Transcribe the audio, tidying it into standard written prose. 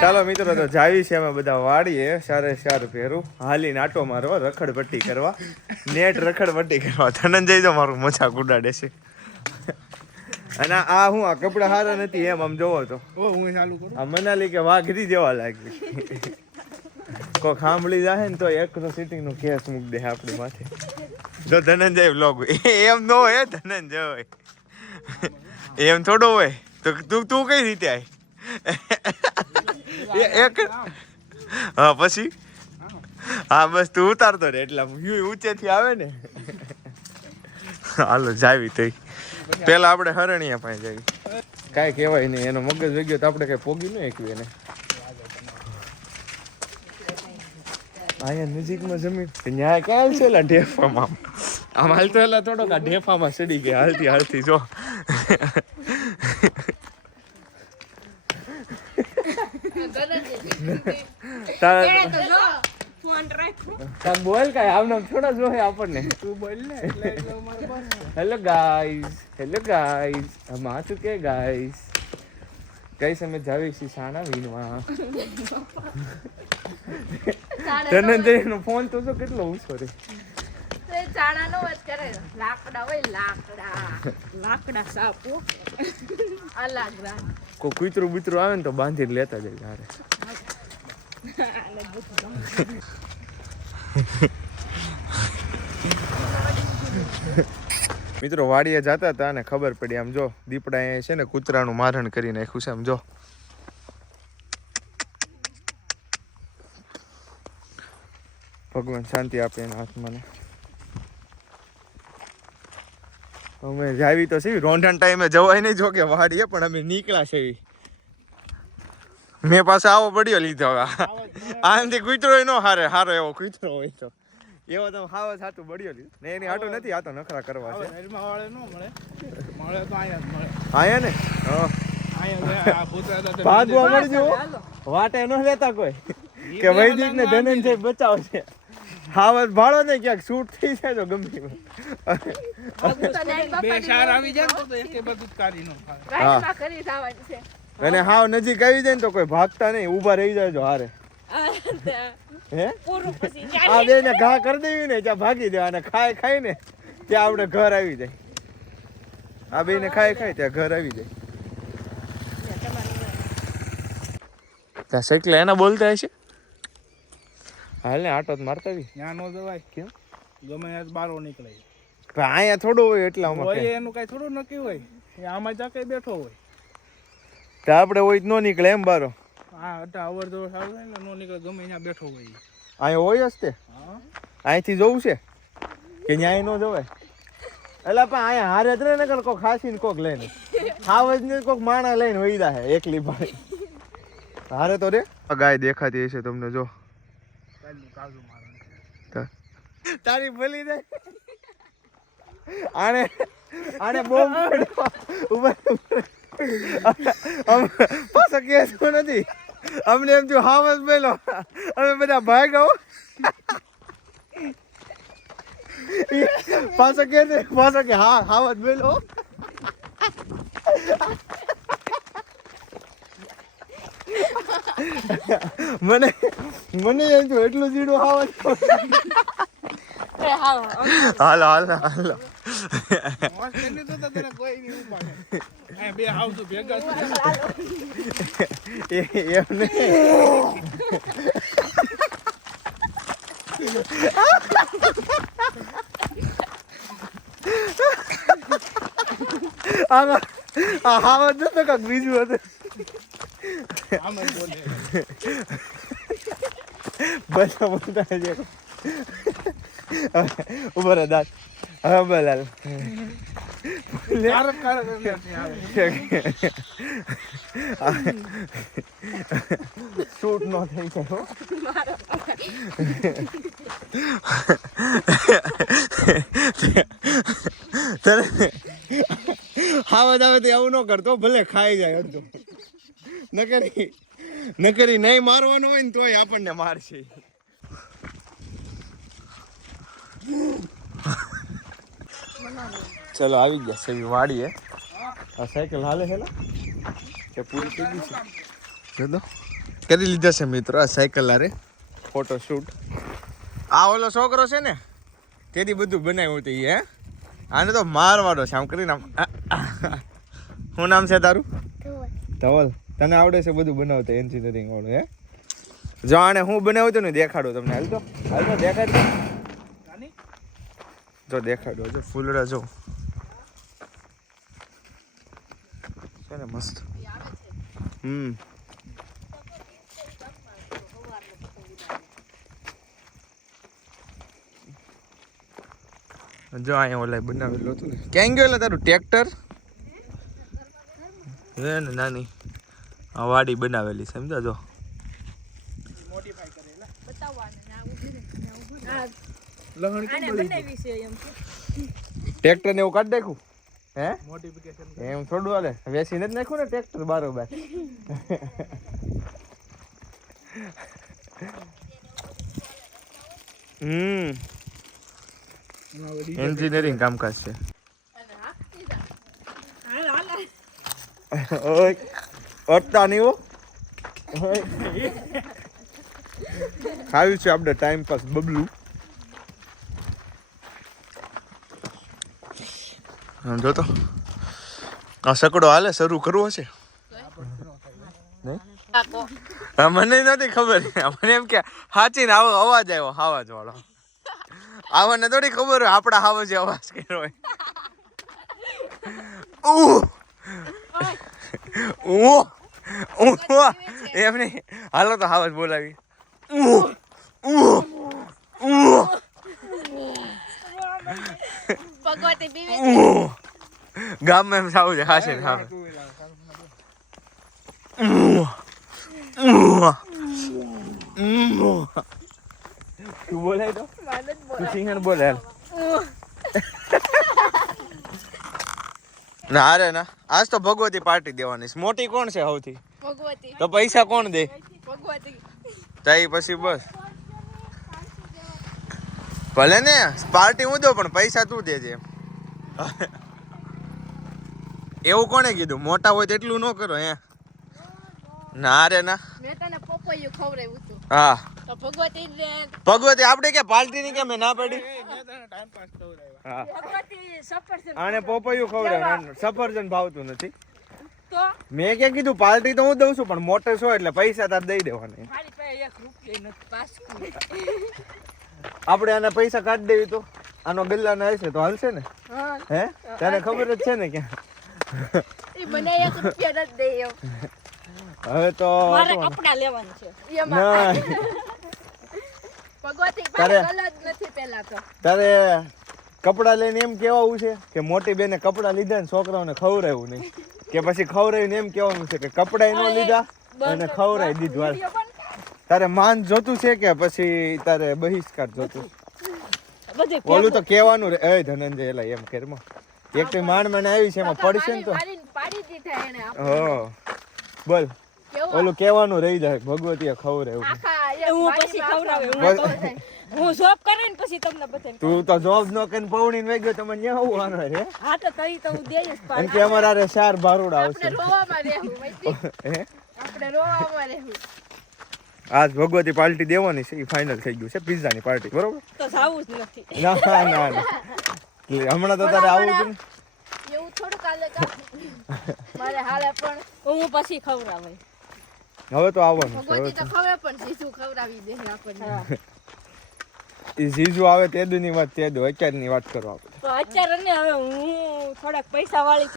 ચાલો મિત્રો, તો જાવી છે અમે બધા વાડીએ સારે સાર પહેરું હાલીને આટો મારવા, રખડપટ્ટી કરવા, નેટ રખડપટ્ટી કરવા. ધનંજય તો મારું મજાક ઉડાડે છે. અને આ હું આ કપડા હારા નથી એમ આમ જોવો તો હું ચાલુ કરું. આ મનાલી કે વાઘરી જેવા લાગી. કોઈ સાંભળી જાય ને તો એક તો સિટિંગ નું કેસ મૂકી દે આપણી માથે. જો ધનંજય વ્લોગ એમ ન હોય ધનંજય હોય એમ થોડો હોય તો તું કઈ રીતે આય એક હા પછી હા બસ તું ઉતારતો રે એટલા ઊંચેથી આવે ને. હાલો જાવી તઈ પેલા આપણે હરણિયા પાસે જાવી. કાંઈ કહેવાય નહીં, એનો મગજ વેગ્યો તો આપણે કઈ પોગી ન એકવી એને. અહીંયા નજીકમાં જમીન ન્યાય ક્યાં છે એલા ઢેફામાં આમ હાલતો એલા થોડોક આ ઢેફામાં ચડી ગયા હાલતી હાલતી જો. બોલ કઈ આમ થોડા જોહે આપણને. તું બોલ ને હેલો ગાઈસ, હેલો ગાઈસ, હમ શું કે ગાઈસ ગાઈસ અમે જાવી છીએ સાણા વીણવા. ધનંજય નો ફોન તો કેટલો ઊંચો રે. ચાણાનો વાત કરે. લાકડા હોય લાકડા સાપો અલગ કોઈ કૂતરું બૂતરું આવે ને તો બાંધીને લેતા જાય હારે. મિત્રો વાડીએ જતા હતા અને ખબર પડી આમ જો દીપડા અહીંયા છે ને કૂતરાનું મારણ કરી નાખ્યું છે. આમ જો ભગવાન શાંતિ આપે એના હાથમાં. અમે જાવી તો છે રોંઢણ ટાઈમે જવાય નહીં જો કે વાડીએ, પણ અમે નીકળ્યા છે. મેં પાસે આવો પડ્યો લીધો. આનાથી કૂતરો ન હારે હારો એવો કૂતરો હોય તો એવો તમે હાવ સાતું બળ્યો લીધો ને. એની હાટો નથી, આ તો નખરા કરવા છે. આયા ને ભાગવા મળજો, વાટે ન લેતા કોઈ કે વૈદિક ને ધનંજય બચાવ છે. હાવત ભાળો ને ક્યાંક શૂટ થઈ જાય તો ગમે અને હાવ નજીક આવી જાય ને તો કોઈ ભાગતા નહીં, ઊભા રહી જાય જો હારે. હે આ બે ને ઘા કરી દેવી ને ત્યાં ભાગી દેવા અને ખાઈ ને ત્યાં આપણે ઘર આવી જાય. આ બે ને ખાઈ ત્યાં ઘર આવી જાય. ત્યાં સાયકલ એના બોલતા હશે. હાલ ને આટો મારતા આવી ત્યાં નો જવાય. કેમ? ગમે ત્યાં બારો નીકળે. અહીંયા થોડું હોય એટલા એનું કઈ થોડું નક્કી હોય. આમાં જા કઈ બેઠો હોય તો આપણે હોય ન નીકળે એમ બારો. હા અવર જવર સારું થાય ને નો નીકળે. ગમે ત્યાં બેઠો હોય અહીંયા હોય જ તે. અહીંથી જવું છે કે ન્યાય ન જવાય. એટલે પણ અહીંયા હારે જ ને કોક ખાસી ને કોક લઈને હાવ જ ને કોક માણા લઈને વહી જાય એકલી ભાઈ હારે તો રે. ગાય દેખાતી હશે તમને જો. તારી ભલી જાય આને બોમ્બ પાછો કેસ નથી. અમને એમ થયું હાવ જ બેલો અમે બધા ભાગ્યો. પાછો કે હા હાવ જ બેલો. મને એમ થયું એટલું જીડું હાવ જ. હાલો હાવ જ નતો કાંક બીજું હતું. બધા બોલતા છે ઉભર દાંત. હવે બોલાલ શૂટ ન થઈ ગયો. હાવત આવે તો એવું ન કરતો, ભલે ખાઈ જાય અડધો. નકરી નહીં મારવાનો હોય ને તોય આપણને મારશે. ચલો આવી ગયા છે વાડીએ. આ સાયકલ હાલે હેલા કે પૂરી થઈ ગઈ છે? જો તો કરી લીધા છે મિત્રો આ સાયકલ હારે ફોટો શૂટ. આ ઓલો છોકરો છે ને તેથી બધું બનાવ્યું હતું હે. આને તો મારવાડો છે આમ કરીને આમ. શું નામ છે તારું? ધવલ. તને આવડે છે બધું બનાવતા એન્જિનિયરિંગ વાળું હે? જો આને હું બનાવ્યું હતું ને દેખાડો તમને. હાલ તો દેખાડ. જો દેખાડો જો ફૂલડા જો છે ને મસ્ત. જો અહીંયા ઓલા બનાવેલું હતું ને. ક્યાં ગયો એટલે તારું ટ્રેક્ટર હે ને? નાની આ વાડી બનાવેલી સમજા જો. ટ્રેક્ટર ને એવું કાઢી નાખ્યું હે? એમ થોડું હાલે. વેચી નથી નાખ્યું ને ટ્રેક્ટર બારોબાર. એન્જિનિયરિંગ કામકાજ છે. ઓય અટતા નહીં હો. ખાવ્યું છે આપણે ટાઈમ પાસ બબલું. જો તો આ સકડો હાલે શરૂ કરવો હશે. મને નથી ખબર. મને એમ કે હાચીને આવો અવાજ આવ્યો હાવાજ વાળો. આવાને થોડી ખબર હોય આપડા હાવજ અવાજ કર્યો હોય. એમ નહીં હાલો તો હાવજ બોલાવી. ગામમાં એમ સાવું છે હાશે ને હાવે. તું બોલાય તો તું સિંહણ બોલે હાલ. ના અરે ના આજ તો ભગવતી પાર્ટી દેવાની છે. મોટી કોણ છે સૌથી? ભગવતી. તો પૈસા કોણ દે? ભગવતી. તઈ પછી બસ ભલે ને પાર્ટી હું દઉં પણ પૈસા તું દેજે. એવું કોને કીધું? મોટા હોય તો એટલું ન કરો હે. ના રે ના. મેં તને પપૈયું ખવડાવ્યું હતું. હા તો ભગવતી ને ભગવતી આપણે કે પાર્ટી ની કે મેં ના પાડી. હા ભગવતી સફરજન આને પોપૈયું ખવડાવ્યું. સફરજન ભાવતું નથી. તો મેં ક્યાં કીધું પાર્ટી તો હું દઉં છું પણ મોટે છો એટલે પૈસા તાર દઈ દેવાના. મારી પાસે 1 રૂપિયો નથી પાછું. આપણે આના પૈસા કાઢી દેવી તો આનો ગલ્લાના હશે તો હાલશે ને? હે તને ખબર જ છે ને ક્યાં એ મને 1 રૂપિયો નથી દે એમ. હવે તો મારે કપડા લેવાનું છે ના ભગવતી પાસે ગલ જ નથી પહેલા તો. તારે કપડા લઈને એમ કહેવાનું છે કે મોટી બેને કપડા લીધા ને છોકરાઓને ખવડાવ્યું નહીં કે પછી ખવડાવીને એમ કહેવાનું છે કે કપડા ન લીધા અને ખવડાવી દીધું. હાલ તારે માન જોતું છે કે પછી તારે બહિષ્કાર જોતું? ઓલું તો કહેવાનું રે. એ ધનંજય એલા એમ કેરમાં એક તો માંડ મને આવી છે એમાં પડશે ને તો પાડી દીધા એને. હો બોલ ઓલું કહેવાનું રહી જાય ભગવતીએ ખવડાવ્યું. હું પછી ખવડાવે હું જોબ કરે ને પછી તમને બધાને. તું તો જોબ નો કરીને પૌણીને વઈ ગયો તમને ન્યા હું આનો રે. હા તો તઈ તો હું દેઈશ. એમ કે અમારા રે 4 ભારુડા આવશે. આપણે રોવામાં રહેવું મૈત્રી. હે આપણે રોવામાં રહેવું. આજ ભગવતી પાર્ટી દેવાની છે એ ફાઇનલ થઈ ગયું છે. પિઝાની પાર્ટી બરોબર? તો જાવું જ નથી. ના ના હમણાં તો તારે આવું છે ને. એવું થોડું કાલે મારે હાલે પણ હું પછી ખવડાવાય. હવે તો આવવાનું છે. ભગવતી તો ખવડાવે પણ જીજુ ખવડાવી દે આપણને. એ જીજુ આવે તે દુની વાત તે દો અત્યારની વાત કરો આપણે. તો અત્યારે ને હવે હું થોડાક પૈસા વાળી